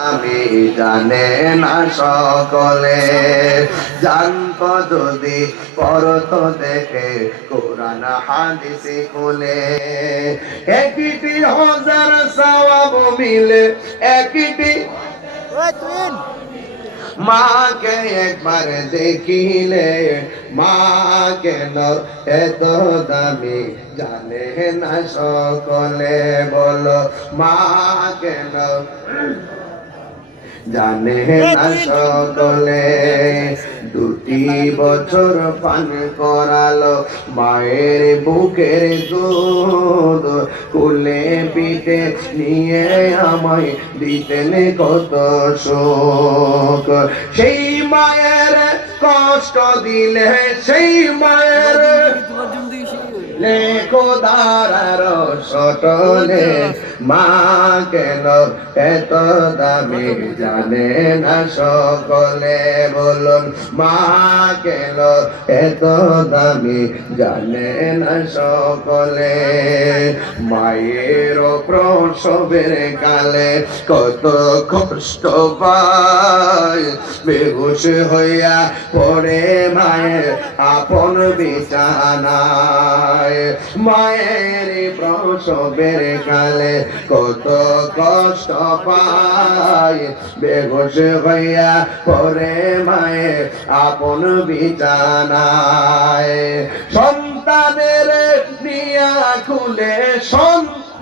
আমি জানে না সকলে। জানত যদি পরত দেখে কোরআন হাদিসে খুলে। একটি হাজার সওয়াব মিলে একটি মাকে একবার দেখিলে মা কেন এত দামি জানে না সকলে বলো মা কেন জানে না সকলে। দুটি বছর পান করালো মায়ের বুকের দুধ। কুলে পিঠে নিয়ে আমায় দিতেন কত শোক। সেই মায়ের কষ্ট দিলে সেই মায়ের লেখো দারার সটলে, মা কেন এত দামি জানে না সকলে? বলুন, মা কেন এত দামি জানে না সকলে? মায়ের প্রসবের কালে কত কষ্ট পায়। বেহুশ হইয়া পড়ে মায়ের আপন বিছানায় মায়ের প্রসবের কালে কত কষ্ট পায়। বেঘোষ হইয়া পরে মায়ের আপন বিছানায়। সন্তানের নিয়া খুলে সন্তান